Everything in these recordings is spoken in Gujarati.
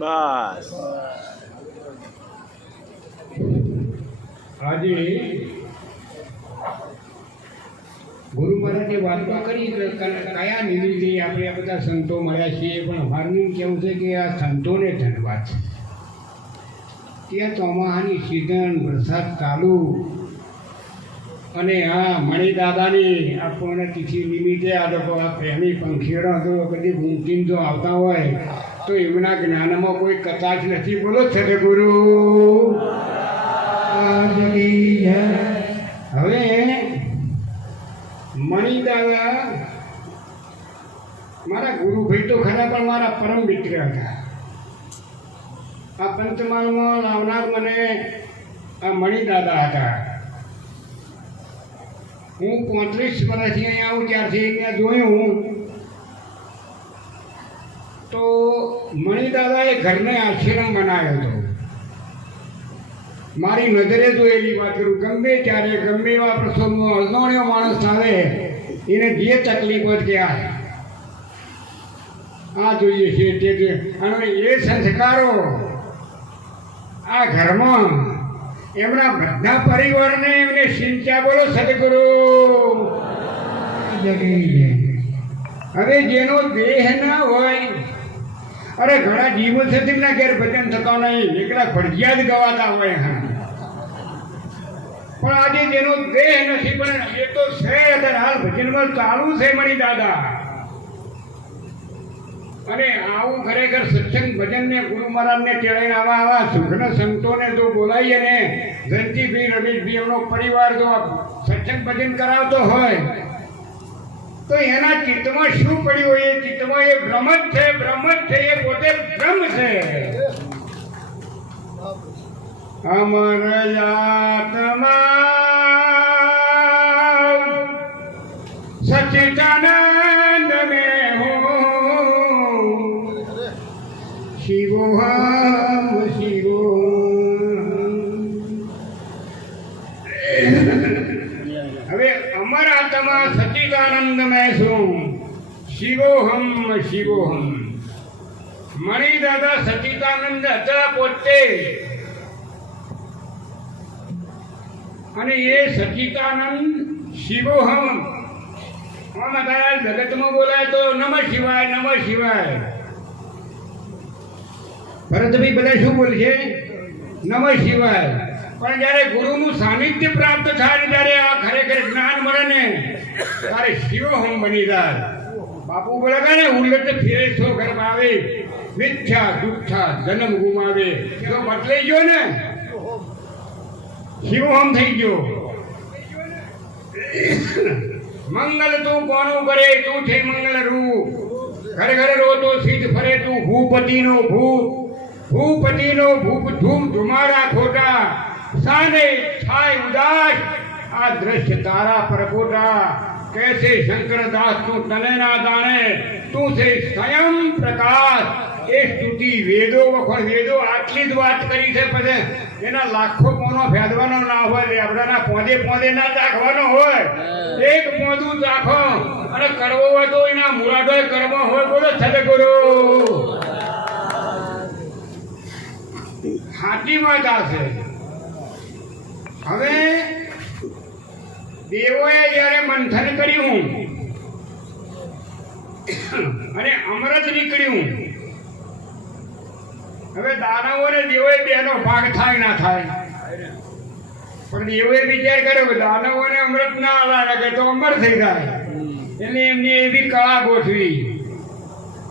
બસ આજે ગુરુ મહારાજે વાતો કરી કે કયા નિમિત્તે આપણે આ બધા સંતો મળ્યા છીએ, પણ અમારું કેવું છે કે આ સંતોને ધન્યવાદ છે. ત્યાં ચોમાહાની સિઝન, વરસાદ ચાલુ, અને આ મણિદાદાની આ પૂર્ણતિથિ નિમિત્તે આ લોકો આ પ્રેમી પંખીઓ તો કદી ઘૂમતીને જો આવતા હોય તો એમના જ્ઞાનમાં કોઈ કચાશ નથી. બોલો સદગુરુ. હવે મણિદાદા મારા ગુરુભાઈ તો ખરા, પણ મારા પરમ મિત્ર હતા. આ પંચમહાલમાં લાવનાર મને આ મણિદાદા હતા. હું 35 વર્ષથી અહીંયા આવું ત્યારથી અહીંયા જોયું તો મણિદાદાએ ઘરને આશ્રમ બનાવ્યો હતો. મારી નજરે જોયેલી વાત કરું, ગમે ત્યારે ગમે એવા પ્રસંગમાં અજાણ્યો માણસ આવે એને જે તકલીફ હોય કે આ જોઈએ છે તે, અને એ સંસ્કારો આ ઘરમાં એમના બધા પરિવારને એમને સિંચ્યા. બોલો સદગુરુ. હવે જેનો દેહ ના હોય, અરે ઘણા જીવો છે તેમના ઘેર ભજન થતા નહીં, એકલા ફરજિયાત ગવાતા હોય. પણ આજે જેનો દેહ નથી, પણ એ તો છે હાલ ભજનમાં ચાલુ છે મણિદાદા. અને આવું ખરેખર સત્સંગ ભજન ને ગુરુ મહારાજ ને ચડાઈને આવા સુખના સંતોને જો બોલાવીએ ને, જયંતિભાઈ, રમેશભાઈ એમનો પરિવાર જો સત્સંગ ભજન કરાવતો હોય તો એના ચિત્તમાં શું પડ્યું હોય? એ ચિત્તમાં એ બ્રહ્મ જ છે, બ્રહ્મ જ છે, એ પોતે બ્રહ્મ છે. અમર આત્મા સચ્ચિદાનંદ મેં હું, શિવોહમ શિવોહમ. હવે અમર આત્મા સચ્ચિદાનંદ મેં છું, શિવોહમ શિવોહમ. મણિદાદા સચ્ચિદાનંદ હતા પોતે, અને એ સચ્ચિદાનંદ શિવોહમ. જગતમાં બોલાય તો નમઃ શિવાય, નમઃ શિવાય. ભરતભાઈ બધા શું બોલશે? નમઃ શિવાય. પણ જયારે ગુરુનું સાનિધ્ય પ્રાપ્ત થાય, ત્યારે આ ખરેખર જ્ઞાન મળે ને, ત્યારે શિવોહમ બની જાય. બાપુ બોલે ને, ઉલ્લત ફેરે છો ઘરમાં આવે, મિથ્યા દુઃખા જન્મ ગુમાવે. જો બદલાઈ ગયો ને, શિવોહમ થઈ ગયો. મંગલ તું કોનું કરે, તું છે મંગલ રૂપ. ઘર ઘર રોતો સિદ્ધ ફરે તું, ભૂપતિનો ભૂપ, ભૂપતિનો ભૂપ ધૂમ ધુમાડા ખોટા. સાને છાય ઉદાસ આ દ્રશ્ય તારા પરગોટા. कैसे शंकर दास तू तने ना जाने, तू से स्वयं प्रकाश. એ સ્તુતિ વેદો વખત વેદો આટલી જ વાત કરી છે, પછી એના લાખો પોનો ફેદવાનો ના હોય, લેબડાના પોંદે પોંદે ના ચાખવાનો હોય. એક પોંદું ચાખો, અને કરવો હોય તો એના મુરાદો કરવો હોય. બોલો સદગુરુ. સાચી વાત આ છે. હવે દેવોએ જયારે મંથન કર્યું અને અમૃત નીકળ્યું, હવે દાનવોને દેવોએ બેનો ભાગ થાય ના થાય, પણ દેવોએ વિચાર કર્યો કે દાનવોને અમૃત ના લાગે તો અમર થઈ જાય, એટલે એમની એવી કળા ગોઠવી.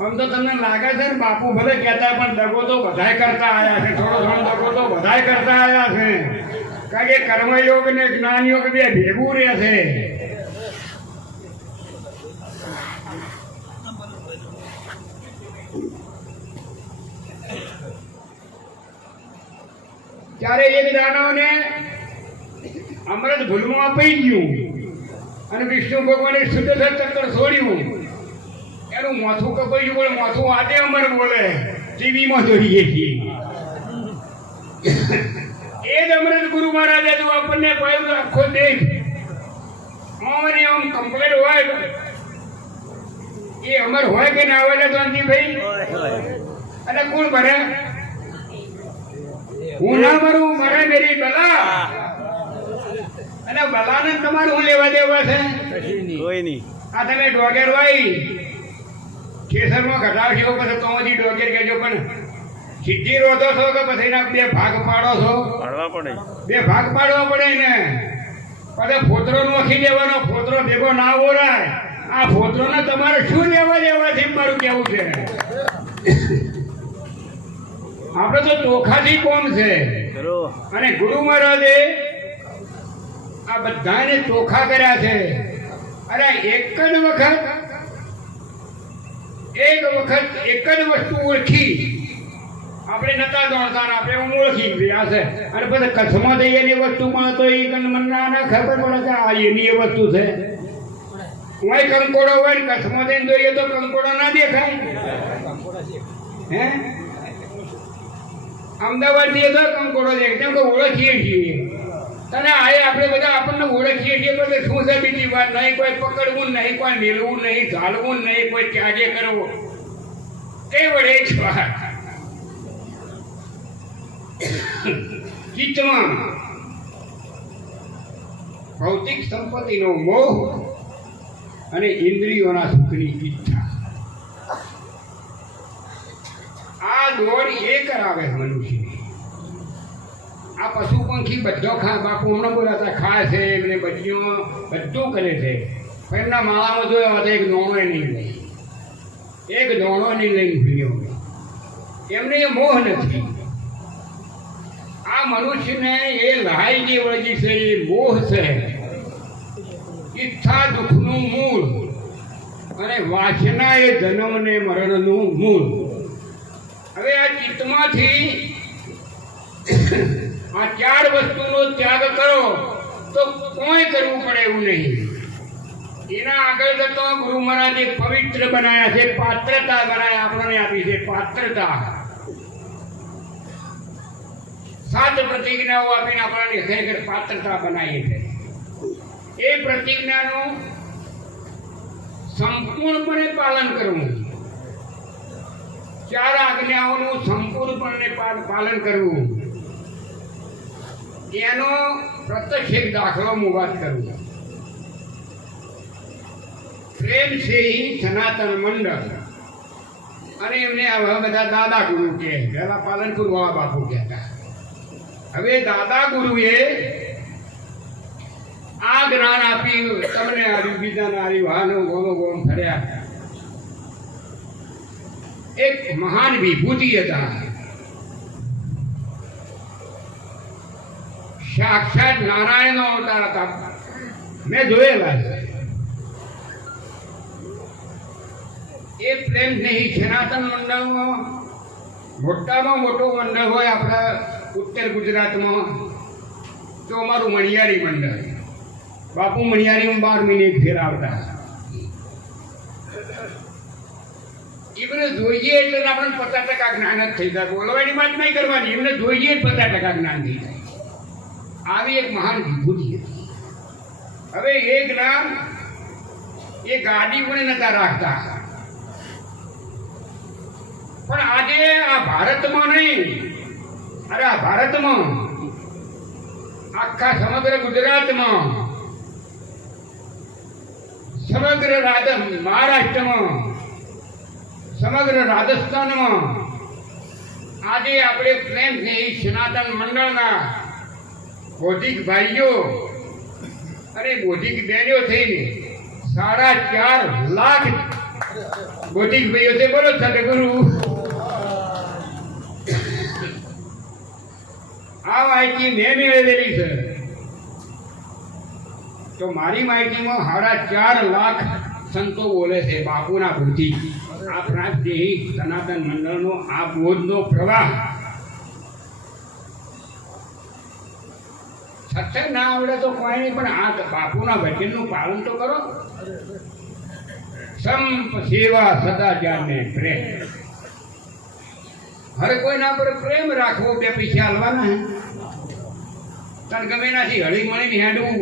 આમ તો તમને લાગે છે ને, બાપુ ભલે કહેતા, પણ દગો તો બધાય કરતા આવ્યા છે. થોડો ઘણો દગો તો બધાય કરતા આવ્યા છે, કારણ કે કર્મયોગ ને જ્ઞાન યોગ બે ભેગું રહે છે. ત્યારે એક દાનવને અમૃત ભૂલમાં અપાઈ ગયું, અને વિષ્ણુ ભગવાને શુદ્ધ ચક્ર છોડ્યું. એનું માથું કપાઈ ગયું, પણ માથું આજે અમર બોલે, ટીવીમાં જોઈએ છીએ. એ જ અમૃત ગુરુ મહારાજે જો આપણને કહ્યું, આખો દેશ આમ કમ્પ્લેટ હોય એ અમર હોય કે ના હોય ભાઈ અને કોણ ભરે હું ના ભરું મરે મેરી બલા અને બલાને તમારું હું લેવા દેવા છે કોઈ નહીં આ તમે ડોગેર હોય કેસરમાં ઘટાડશો પછી તો ડોગેર કહેજો પણ સીધી રોધો છો કે પછી એના બે ભાગ પાડો છો પાડવા પડે બે ભાગ પાડવા પડે ને પછી ફોતરો નોખી દેવાનો ફોતરો ભેગો ના ઓરાય આ ફોતરો ને તમારે શું લેવા દેવા છે મારું કેવું છે આપણે તો ચોખાથી કોમ છે અને ગુરુ મહારાજે આ બધાને ચોખા કર્યા છે અરે એક જ વખત એક જ વસ્તુ ઓળખી આપણે નતા જાણતા આપણે ઓળખી ગયા છે અને પછી કચ્છમાં થઈ એની વસ્તુ પણ તો એ મને ખબર પડે કે આ એની એ વસ્તુ છે કોઈ કંકોડો હોય ને કચ્છમાં જઈને જોઈએ તો કંકોડો ના દેખાય હે અમદાવાદ જઈએ તો કંકોડો દેખાય કેમ કે ઓળખીએ છીએ તને આ આપણે બધા આપણને ઓળખીએ છીએ પણ શું છે બીજી વાત નહીં કોઈ પકડવું નહીં કોઈ મેળવું નહીં ઝાડવું નહીં કોઈ ત્યાગે કરવો કઈ વડે જ વાત ચિત્તમાં ભૌતિક સંપત્તિનો મોહ અને ઇન્દ્રિયોના સુખની ઈચ્છા આ દોડ એ કરાવે મનુષ્યને આ પશુ પંખી બધો બાપુ હમણાં બોલાતા ખાય છે એમને બચ્ચીઓ બધું કરે છે પણ એમના માળામાં જોયો તો એક દોણો નહીં લઈ એક દોણો નહીં લઈને ફર્યો એમને એ મોહ નથી આ મનુષ્યને એ લાઈ જે વળગી છે એ મોહ છે ઈચ્છા દુઃખનું મૂળ અને વાસના એ જન્મ ને મરણનું મૂળ હવે આ ચિત્તમાંથી આ ચાર વસ્તુનો ત્યાગ કરો તો કોઈ કરવું પડે એવું નહીં એના આગળ જતો ગુરુ મહારાજે પવિત્ર બનાયા છે પાત્રતા બનાયા આપણને આપી છે પાત્રતા 7 પ્રતિજ્ઞાઓ આપીને આપણને ખરેખર પાત્રતા બનાવી છે એ પ્રતિજ્ઞાનું સંપૂર્ણપણે પાલન કરવું 4 આજ્ઞાઓનું સંપૂર્ણપણે પાલન કરવું એનો પ્રત્યક્ષ એક દાખલો હું વાત કરું પ્રેમ છે સનાતન મંડળ અને એમને આવા બધા દાદા ગુરુ કે પહેલા પાલનપુર વાળા બાપુ કહેતા હવે દાદા ગુરુએ આ જ્ઞાન આપી તમને આવ્યું બીજાને આવ્યું હાનું ગોમો ગોમ ફર્યા એક મહાન વિભૂતિ હતા સાક્ષાત નારાયણનો અવતાર હતા મેં જોયેલા છે એ પ્રેમ નહીં સનાતન મંડળમાં મોટામાં મોટો મંડળ હોય આપણા ઉત્તર ગુજરાતમાં તો અમારું મણિયારી મંડળ બાપુ મણિયારીમાં 12 મિનિટ ફેરાવતા એમને જોઈએ એટલે આપણને 50% જ્ઞાન જ થઈ જાય બોલવાની વાત નહીં કરવાની એમને જોઈએ 50% જ્ઞાન થઈ જાય આવી એક મહાન વિભૂતિ હતી હવે એ જ્ઞાન એ ગાડી પણ નતા રાખતા પણ આજે આ ભારતમાં નહીં અરે આ ભારતમાં આખા સમગ્ર ગુજરાતમાં સમગ્ર મહારાષ્ટ્રમાં સમગ્ર રાજસ્થાનમાં આજે આપણે પ્રેમ છે સનાતન મંડળના બૌદ્ધિક ભાઈઓ અને બૌદ્ધિક બહેનો થઈને 4.5 લાખ બૌદ્ધિક ભાઈઓ છે બોલો સદગુરુ આ માહિતી મેં મેળવેલી છે તો મારી માહિતીમાં 4.5 લાખ સંતો બોલે છે બાપુના બુદ્ધિ આ પ્રાંતદેહી સનાતન મંડળનો આ બોધનો પ્રવાહ સત્સંગ ના આવડે તો કોઈ નહીં પણ આ બાપુના વચનનું પાલન તો કરો સંપ સેવા સદાચાર ને પ્રેમ હરે કોઈના પર પ્રેમ રાખવો 2 પૈસા હાલવાના હે તને ગમે નાથી હળી મળી હેડવું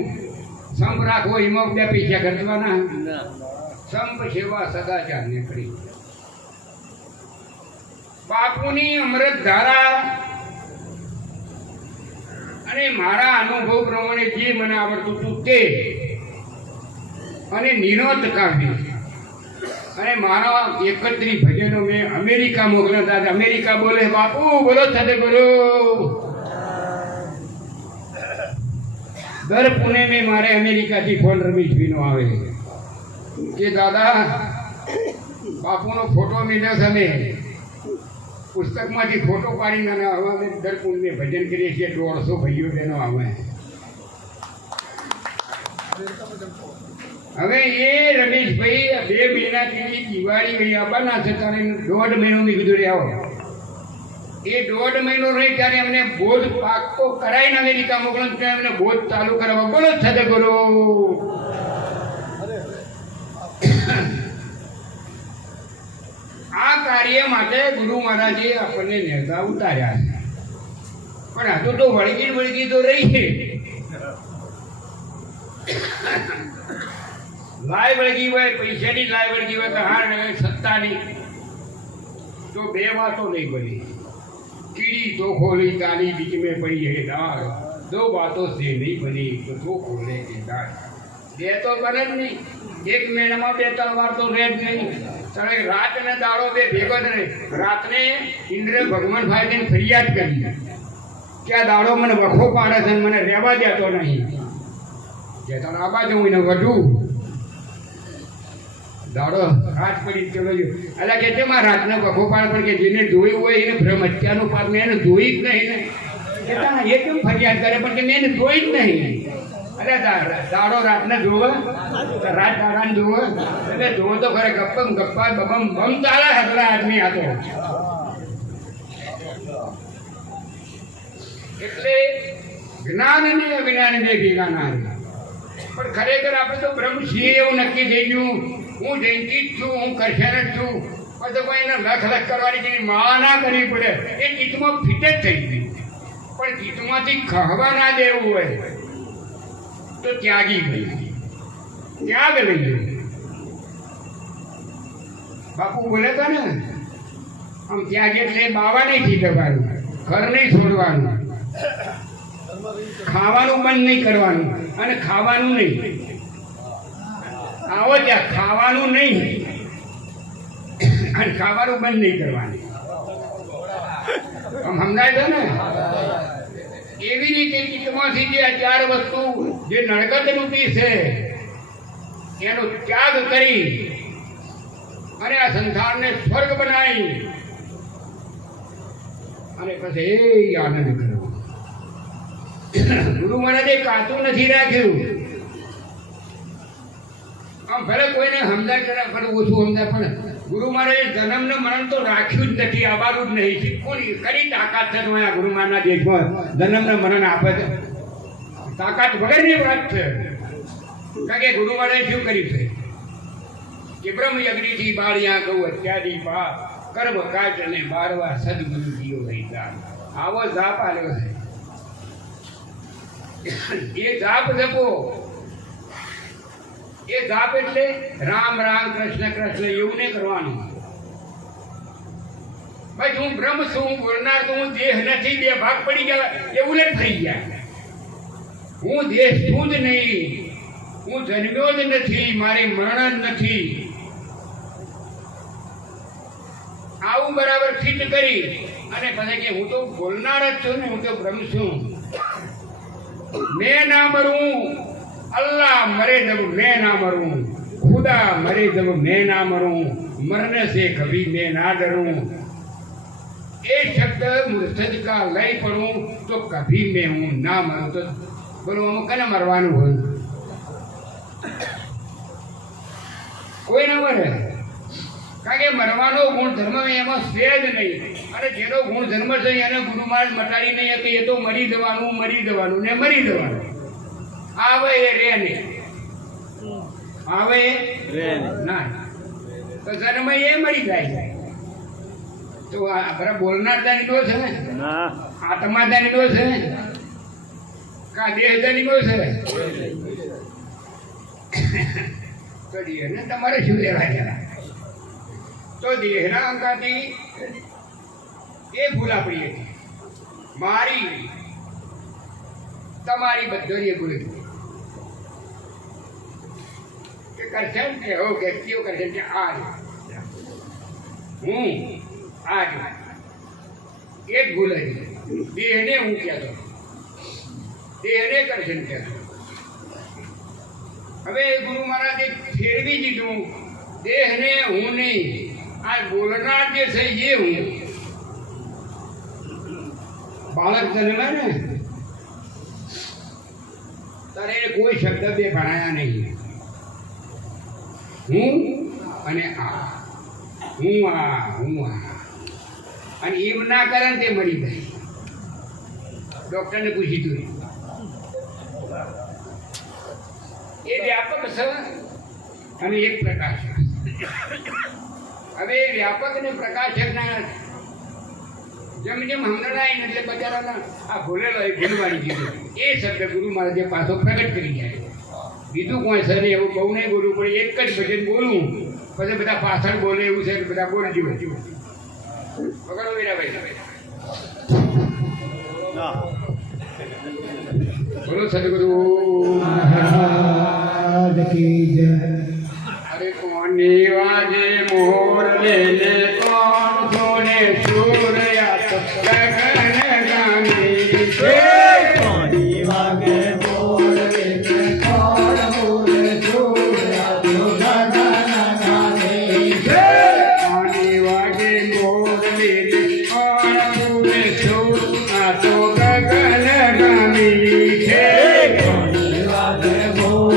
સંપ રાખવો એમાં બે પૈસા ખર્ચવાના. સંપ સેવા સદાચાર ને કરી બાપુની અમૃત ધારા અને મારા અનુભવ પ્રમાણે જે મને આવડતું હતું તે અને નિરોધ કાઢી અને મારા 31 ભજનો મેં અમેરિકા મોકલ્યા હતા. અમેરિકા બોલે બાપુ બોલો સાથે બોલો. દર પુણે મેં મારે અમેરિકાથી ફોન રમેશભાઈનો આવે કે દાદા બાપુનો ફોટો મેળ્યો તમે પુસ્તકમાંથી ફોટો પાડીને અને અમે દર પુણે ભજન કરીએ છીએ. 150 ભાઈઓ બહેનો આવે. હવે એ રમેશભાઈ 2 મહિનાથી દિવાળી ગઈ આવવાના છે ત્યારે 1.5 મહિનો મેં કીધું રે આવો. એ 1.5 મહિનો રહી ત્યારે અમને બોધ પાકો કરાવીને અમેરિકા મોકલો ત્યાં અમને બોધ ચાલુ કરાવવા. બોલો સદગુરુ. આ કાર્ય માટે ગુરુ મહારાજે આપણને નેતા ઉતાર્યા છે. પણ હજુ તો વળગી તો રહી છે. લાય વળગી હોય, પૈસાની લાય વળગી હોય, હાર સત્તાની તો 2 વાતો નહીં બની. कीड़ी तो खोली ताली बीच में पड़ी है दाल. 2 बातों से नहीं बनी तो 2 खोले के दाल. 2 तो बने જ નહીં. 1 મહિનામાં 2-3 વાર તો રહે જ નહીં. તારે રાત ને દાડો 2 ભેગો જ નહીં. રાતને ઇન્દ્ર ભગવાન ભાઈને ફરિયાદ કરી કે આ દાડો મને વખો પાડે છે, મને રહેવા દેતો નહીં. જે તને આબા જવું ને વધુ દાડો રાત પડી ચલો જો અલા કે તેમાં રાતનો વખો પાડ. પણ કે જેને જોયું હોય એને ભ્રમ હત્યાનું પાપ. મેં એને જોઈ જ નહીં ને કેતા એ કેમ ફરિયાદ કરે પણ કે મેં એને જોઈ જ નહીં. અરે દાડો રાતને જોવે, રાત દાડાને જોવે એટલે જોવો તો ખરે ગપ્પમ ગપ્પા બબમ બમ ચાલે હગલા આદમી હતો. એટલે જ્ઞાન અને અજ્ઞાન 2 ભેગા ના. પણ ખરેખર આપણે તો બ્રહ્મ છીએ એવું નક્કી થઈ ગયું. હું જયંતિ જ છું, હું કરશન જ છું. પછી કોઈ એને લખ કરવાની જેની માં ના કરવી પડે. એ ચિત્તમાં ફિટ જ થઈ ગઈ. પણ ચિત્તમાંથી ખહવા ના દેવું હોય તો ત્યાગી ગઈ. ત્યાગ લઈ ગયું. બાપુ બોલે હતા ને આમ ત્યાગ એટલે બાવા નહીં થવાનું, ઘર નહીં છોડવાનું, ખાવાનું બંધ નહીં કરવાનું અને ખાવાનું નહીં. આવો ત્યાં ખાવાનું નહીં અને ખાવાનું બંધ નહીં કરવાનું. સમજાય છે ને? એવી રીતે ચિત્તમાંથી જે 4 વસ્તુ જે નરગત રૂપી છે એનો ત્યાગ કરી અને આ સંસારને સ્વર્ગ બનાવી અને પછી એ આનંદ કરવો. ગુરુ મહારાજે કાચું નથી રાખ્યું. આમ ભલે કોઈને સમજાય કરે પણ ઓછું સમજાય, પણ ગુરુ મહારાજે જન્મ ને મરણ તો રાખ્યું જ નથી. આબારું જ નહીં. કોની કરી તાકાત છે આ ગુરુ મહારાજના દેશમાં જન્મ ને મરણ આપે છે? તાકાત વગરની વાત છે. કારણ કે ગુરુ મહારાજે શું કર્યું છે કે બ્રહ્મ યજ્ઞથી બાળિયા ગૌ અત્યાદી પા કર્મ કાચ અને 12 સદગુરુ જીઓ વૈદાન. આવો જાપ આલ્યો છે. એ જાપ જપો. એ જાપ એટલે રામ રામ કૃષ્ણ કૃષ્ણ એવું નહીં કરવાનું. ભાઈ હું બ્રહ્મ છું, બોલનાર તો હું દેહ નથી, 2 ભાગ પડી ગયા એવું નથી થઈ ગયા. હું દેહ છું જ નહીં, હું જન્મ્યો જ નથી, મારી મરણ જ નથી. આવું બરાબર ફિટ કરી અને પછી કે હું તો બોલનાર જ છું ને, હું તો બ્રહ્મ છું. मैं ना मरूं, अल्लाह मरे जब मैं ना मरूं, खुदा मरे जब मैं ना मरूं, मरने से कभी मैं ना डरूं. ये शब्द मुर्शद का लय पढ़ूं तो कभी मैं हूं ना मरूं. तो बोलो हम कने मरवानु हो? कोई ना मरे. કારણ કે મરવાનો ગુણ ધર્મ એમાં છે જ નહીં. અને જેનો ગુણ ધર્મ છે એને ગુરુ મહારાજ મટાડી નહીં હતી. એ તો મરી જવાનું ને મરી જવાનું. આવે એ રે નહીં, આવે ના તો જન્મ એ મરી જાય. તો આ બોલનાર દાની દોષ છે, આત્મા દાની દોષ છે, કા દેહ દાની દોષ છે? તો દેહને તમારે શું લેવા જરા? તો દેહના અંગાથી એ ભૂલ આપણી હતી, મારી તમારી બધાની ભૂલ હતી કે કરશે કે હો વ્યક્તિઓ કરશે કે આ હું આ જ એ જ ભૂલ હતી. દેહને હું કહેતો, દેહને કરશે કહેતો. હવે ગુરુ મહારાજે ફેરવી દીધું, દેહને હું નહીં, આ બોલનાર જે છે એ હું. બાળક જન્મે ને ત્યારે કોઈ શબ્દ બે ભણાયા નહીં. હું અને આ, હું આ, હું આ, અને એમ ના કરે ને તે મરી જાય. ડોક્ટરને પૂછી તું એ વ્યાપક છે અને એક પ્રકાશ છે. હવે વ્યાપક ને પ્રકાશકના જેમ જેમ હમણાં એટલે બજારના આ ભૂલેલો એ ભૂલવાળી કીધું એ શબ્દ ગુરુ મહારાજે પાછો પ્રગટ કરી જાય. બીજું કોઈ સર એવું બહુ નહીં બોલવું પડે, એક જ ભજન બોલવું, પછી બધા પાછળ બોલે એવું છે બધા બોલજો. પકડો વીરાભાઈ, બોલો સદગુરુ મહારાજ કી જય. અરે કોની વાજે મોર લેલે કોણ સોને સૂર્યા ગગન ગામી છે. કોની વાગે મોર લેલે કોણ મોર સૂર્યા ગગન ગામી છે. કોની વાગે મોર લેલે કોણ મોર સૂર્યા ગગન ગામી છે. કોની વાગે મોર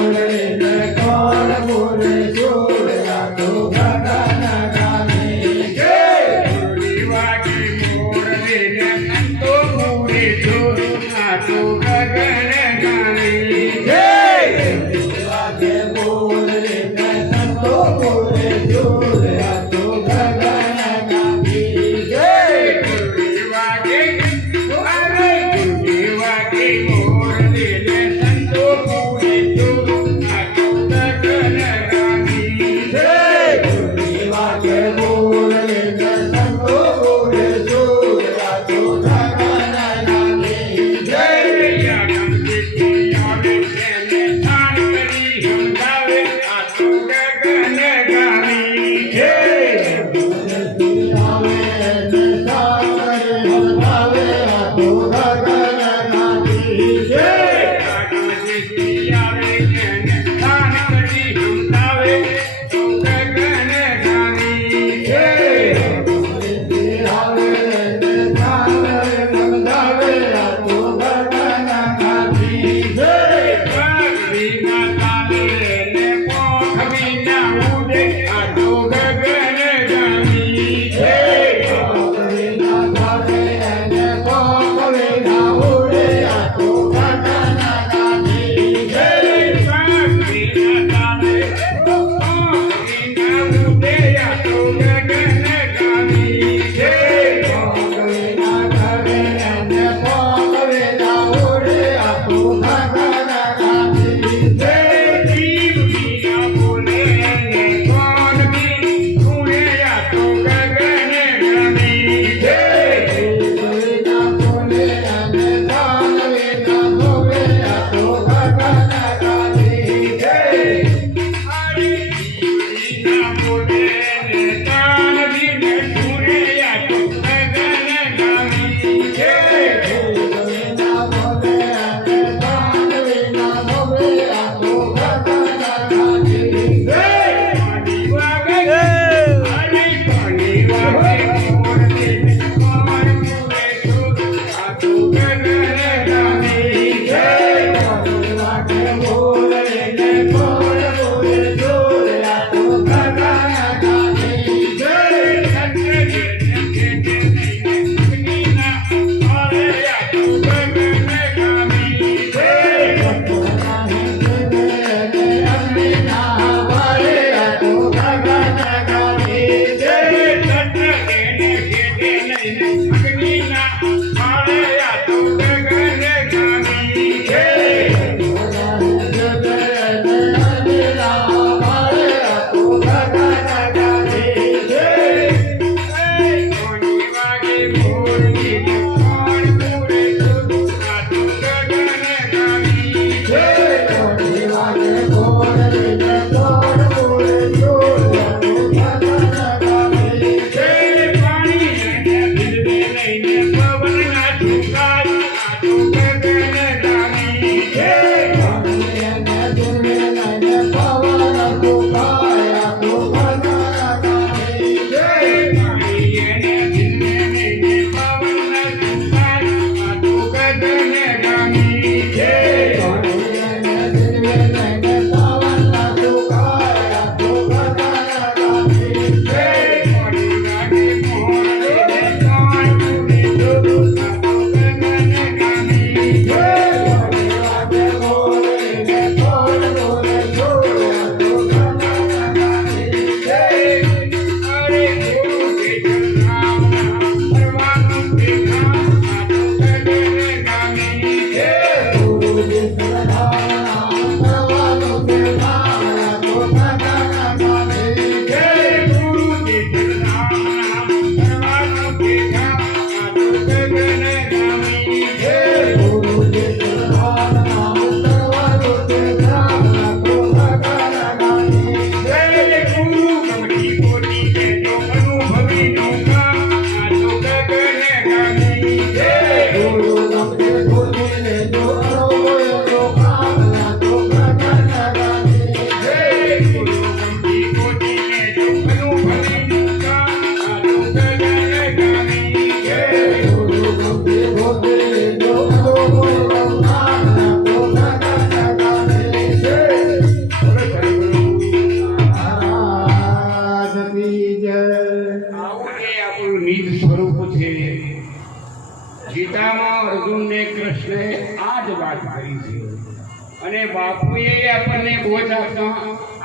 અને બાપુએ આપણને બોધ આપતા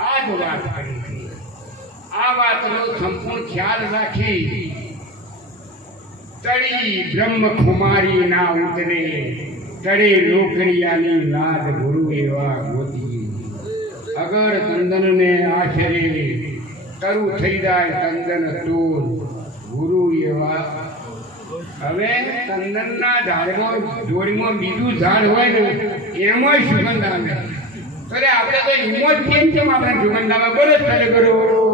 આ જ વાત કરી છે. આ વાતનો સંપૂર્ણ ખ્યાલ રાખી તળી બ્રહ્મ ખુમારી ના ઉતરે, તળે લોકરિયાની લાદ ગુરુ એવા ગોતી. અગર તંદનને આશરે તરુ થઈ જાય તંદન તોર ગુરુ એવા. હવે તંદનના ઝાડમાં જોડીમાં બીજું ઝાડ હોય ને એમાં સુગંધ આવે. અરે આપણે તો એમાં જ કેમ આપણે સુગંધ આવે? બોલો ચાલે કરો.